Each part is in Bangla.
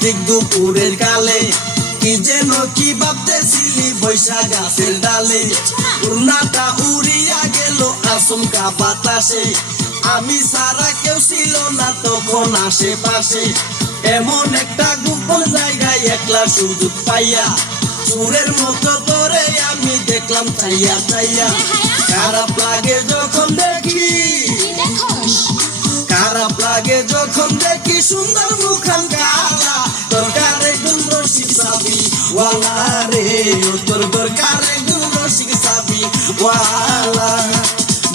ঠিক দুপুরের কালে কি যেন কি ভাবতেছিলি বৈশাখ গাছের ডালে উড়নাটা উড়িয়া গেল আচমকা বাতাসে আমি সারা কেউ ছিল না তখন আশেপাশে এমন একটা গোপন জায়গায় একলা সুযোগ পাইয়া চোরের মতো করে আমি দেখলাম চাইয়া চাইয়া খারাপ লাগে যখন দেখি খারাপ লাগে যখন দেখি সুন্দর মুখান কালা দরকারে গুণ রসিক সাবি ওয়ালা রে তোর দরকারে গুণ রসিক সাবি ওয়ালা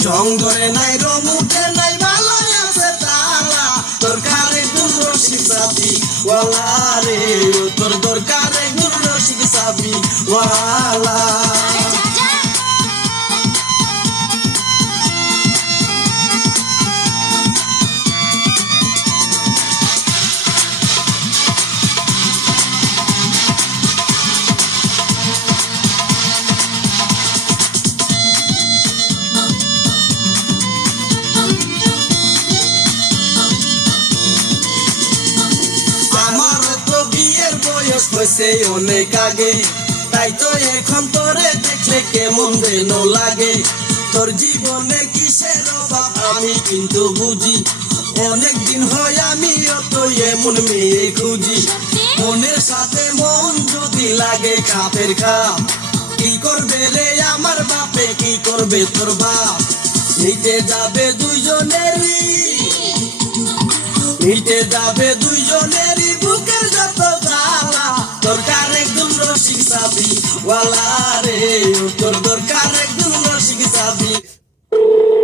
জং ধরে নাই রমুটে নাই ভালো আছে তালা দরকারে গুণ রসিক সাবি ওয়ালা রে তোর দরকারে গুণ রসিক সাবি ওয়ালা হয়েছে অনেক আগে তাই তো এখন তোরে দেখলে কেমন যেন লাগে তোর জীবনে কিসের অভাব আমি কিন্তু বুঝি অনেক দিন হয় আমি অত এমন মেয়ে খুঁজি মনের সাথে মন যদি লাগে খাপের খাপ কি করবে রে আমার বাপে কি করবে তোর বাপ মিটে যাবে দুইজনেরই মিটে যাবে দুইজনেরই বুকের যত জ্বালা দরকার একদম রসিক সাবি ওয়ালা রে তোর দরকার একদম রসিক সাবি